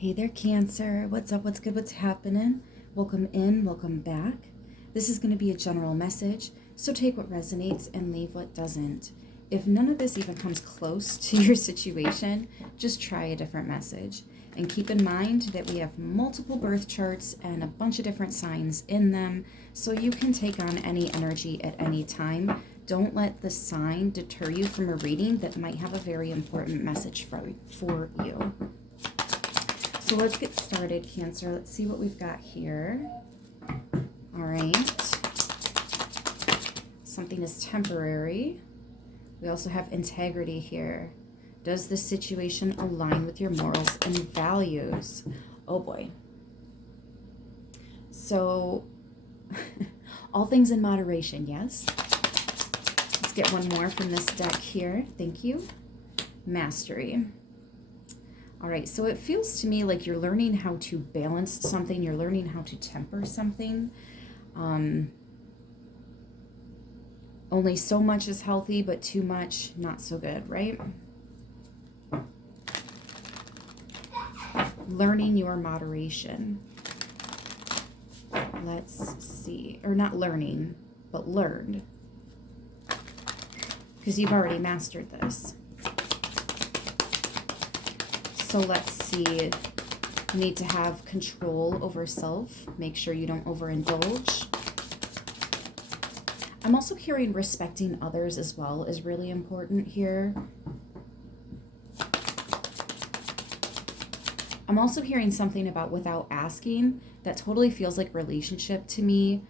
Hey there, Cancer. What's up? What's good? What's happening? Welcome in, welcome back. This is going to be a general message, so take what resonates and leave what doesn't. If none of this even comes close to your situation, just try a different message. And keep in mind that we have multiple birth charts and a bunch of different signs in them, so you can take on any energy at any time. Don't let the sign deter you from a reading that might have a very important message for you. So let's get started, Cancer. Let's see what we've got here. All right. Something is temporary. We also have integrity here. Does this situation align with your morals and values? Oh boy. So, all things in moderation, yes? Let's get one more from this deck here. Thank you. Mastery. All right, so it feels to me like you're learning how to balance something. You're learning how to temper something. Only so much is healthy, but too much, not so good, right? Learning your moderation. Let's see. Or not learning, but learned. Because you've already mastered this. So let's see, you need to have control over self. Make sure you don't overindulge. I'm also hearing respecting others as well is really important here. I'm also hearing something about without asking. That totally feels like relationship to me.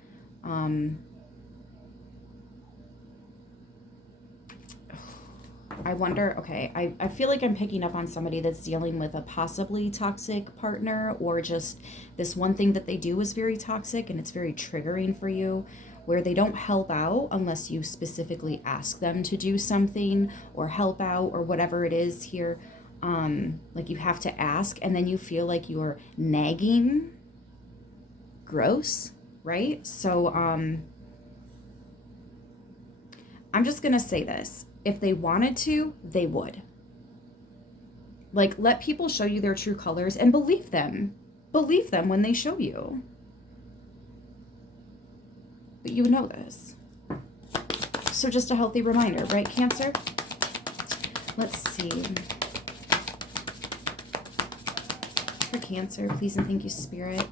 I wonder, okay, I feel like I'm picking up on somebody that's dealing with a possibly toxic partner, or just this one thing that they do is very toxic and it's very triggering for you, where they don't help out unless you specifically ask them to do something or help out or whatever it is here. Like you have to ask, and then you feel like you're nagging. Gross, right? So I'm just gonna say this. If they wanted to, they would. Like, let people show you their true colors and believe them. Believe them when they show you. But you know this. So just a healthy reminder, right, Cancer? Let's see. For Cancer, please and thank you, Spirit.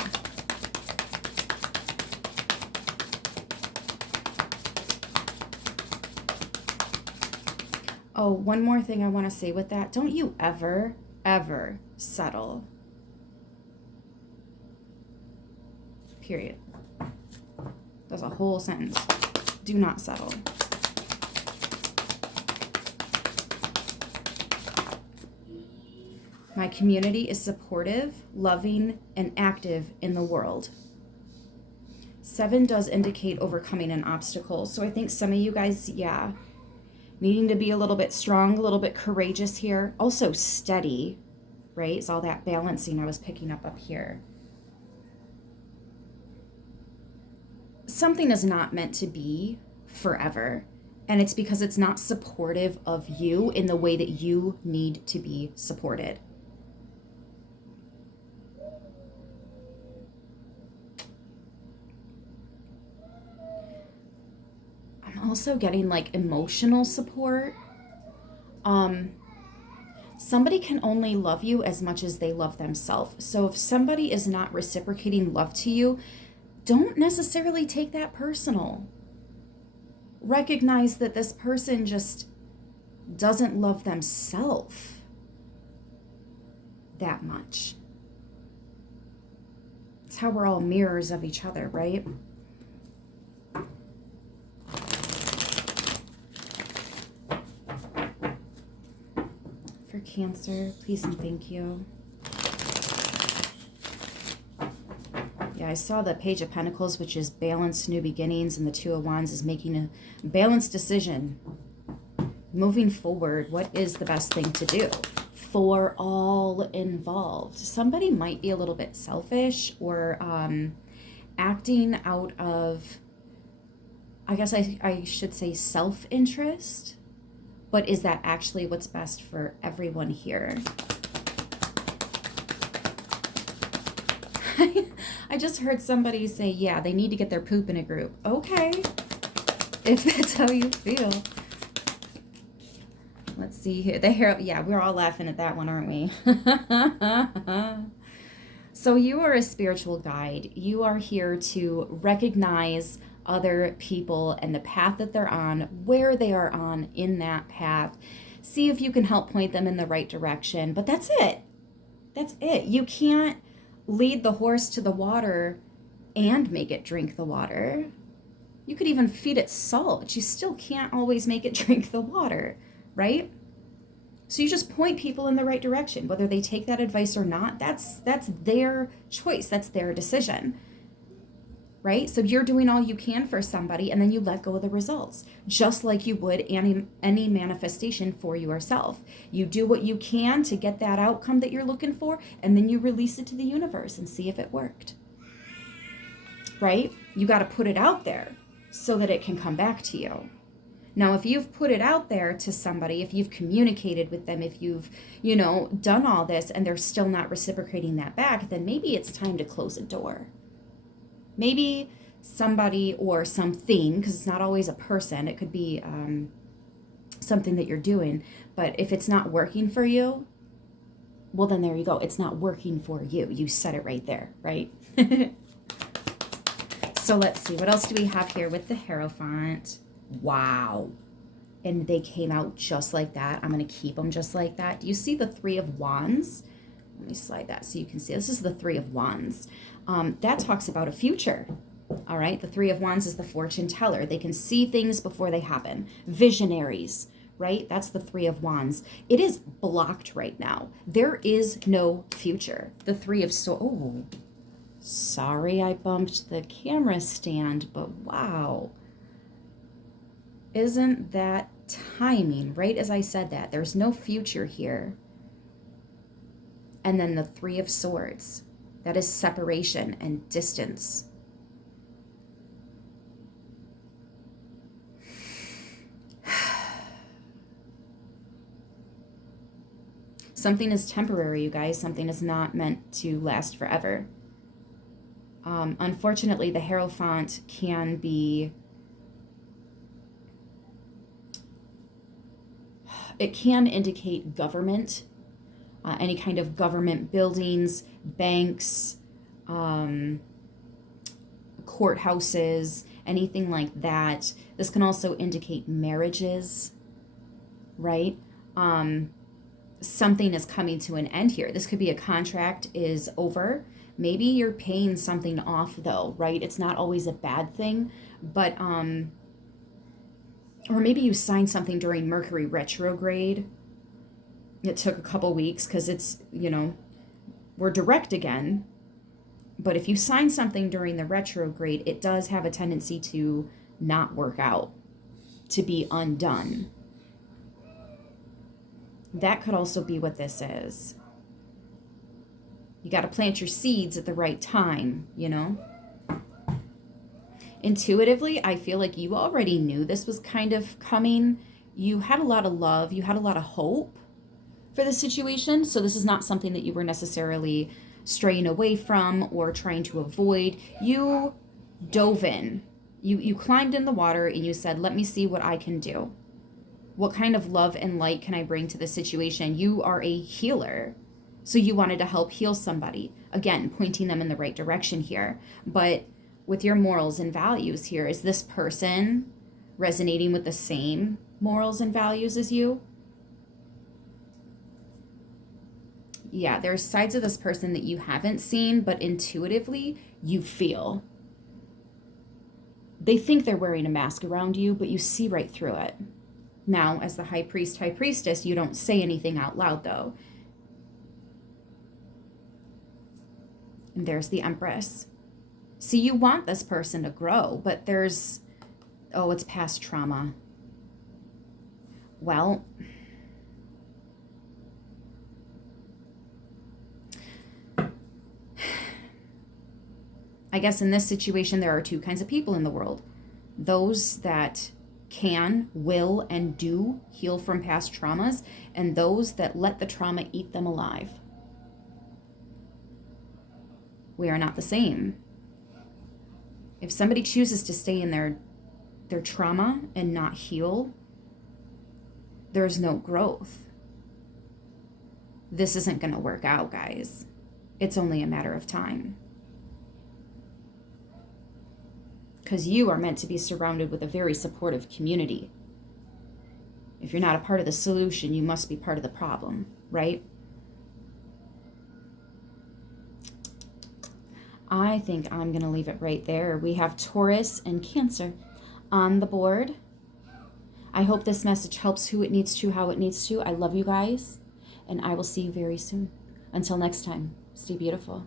Oh, one more thing I want to say with that. Don't you ever, ever settle. Period. That's a whole sentence. Do not settle. My community is supportive, loving, and active in the world. 7 does indicate overcoming an obstacle. So I think some of you guys, yeah, needing to be a little bit strong, a little bit courageous here. Also steady, right? It's all that balancing I was picking up here. Something is not meant to be forever. And it's because it's not supportive of you in the way that you need to be supported. Also getting like emotional support. Somebody can only love you as much as they love themselves. So if somebody is not reciprocating love to you, don't necessarily take that personal. Recognize that this person just doesn't love themselves that much. It's how we're all mirrors of each other, right? For Cancer, please and thank you. Yeah, I saw the Page of Pentacles, which is balanced new beginnings, and the Two of Wands is making a balanced decision. Moving forward, what is the best thing to do for all involved? Somebody might be a little bit selfish or acting out of, I guess I should say, self-interest. But is that actually what's best for everyone here? I just heard somebody say, yeah, they need to get their poop in a group. Okay, if that's how you feel. Let's see here. The hero, yeah, we're all laughing at that one, aren't we? So you are a spiritual guide. You are here to recognize other people and the path that they're on, where they are on in that path. See if you can help point them in the right direction. But that's it. That's it. You can't lead the horse to the water and make it drink the water. You could even feed it salt, but you still can't always make it drink the water, right? So you just point people in the right direction. Whether they take that advice or not, that's their choice. That's their decision, right? So you're doing all you can for somebody, and then you let go of the results, just like you would any manifestation for yourself. You do what you can to get that outcome that you're looking for, and then you release it to the universe and see if it worked, right? You got to put it out there so that it can come back to you. Now, if you've put it out there to somebody, if you've communicated with them, if you've, done all this and they're still not reciprocating that back, then maybe it's time to close a door. Maybe somebody or something, because it's not always a person, it could be something that you're doing, but if it's not working for you, well, then there you go. It's not working for you. You said it right there, right? So let's see. What else do we have here with the Hierophant? Wow. And they came out just like that. I'm going to keep them just like that. Do you see the Three of Wands? Let me slide that so you can see. This is the Three of Wands. That talks about a future. All right. The Three of Wands is the fortune teller. They can see things before they happen. Visionaries, right? That's the Three of Wands. It is blocked right now. There is no future. The Three of Swords. Oh, sorry I bumped the camera stand, but wow. Isn't that timing? Right as I said that, there's no future here. And then the Three of Swords, that is separation and distance. Something is temporary, you guys. Something is not meant to last forever. Unfortunately, the Hierophant can be... It can indicate government, any kind of government buildings, banks, courthouses, anything like that. This can also indicate marriages, right? Something is coming to an end here. This could be a contract is over. Maybe you're paying something off though, right? It's not always a bad thing, but or maybe you signed something during Mercury retrograde. It took a couple weeks because it's, we're direct again. But if you sign something during the retrograde, it does have a tendency to not work out, to be undone. That could also be what this is. You got to plant your seeds at the right time, Intuitively, I feel like you already knew this was kind of coming. You had a lot of love. You had a lot of hope for the situation. So this is not something that you were necessarily straying away from or trying to avoid. You dove in. You climbed in the water and you said, let me see what I can do. What kind of love and light can I bring to the situation? You are a healer. So you wanted to help heal somebody. Again, pointing them in the right direction here. But with your morals and values here, is this person resonating with the same morals and values as you? Yeah, there's sides of this person that you haven't seen, but intuitively you feel. They think they're wearing a mask around you, but you see right through it. Now, as the high priest, high priestess, you don't say anything out loud though. And there's the Empress. See, you want this person to grow, but there's, it's past trauma. Well, I guess in this situation, there are two kinds of people in the world. Those that can, will, and do heal from past traumas, and those that let the trauma eat them alive. We are not the same. If somebody chooses to stay in their trauma and not heal, there's no growth. This isn't going to work out, guys. It's only a matter of time. Because you are meant to be surrounded with a very supportive community. If you're not a part of the solution, you must be part of the problem, right? I think I'm going to leave it right there. We have Taurus and Cancer on the board. I hope this message helps who it needs to, how it needs to. I love you guys, and I will see you very soon. Until next time, stay beautiful.